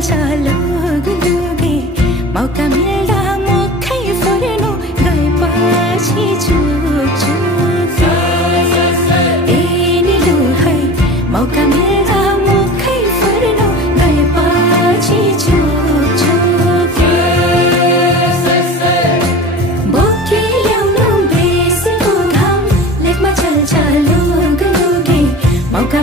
चल्छ लुगलुगे मौका मिल्दा मुखै फुर्नु गएपछि चुक चुक ए निलु है मौका मिल्दा मुखै फुर्नु गएपछि चुक चुक बोकी ल्याउनु बेसीको घाम लेखमा चल्छ लुगलुगे मौका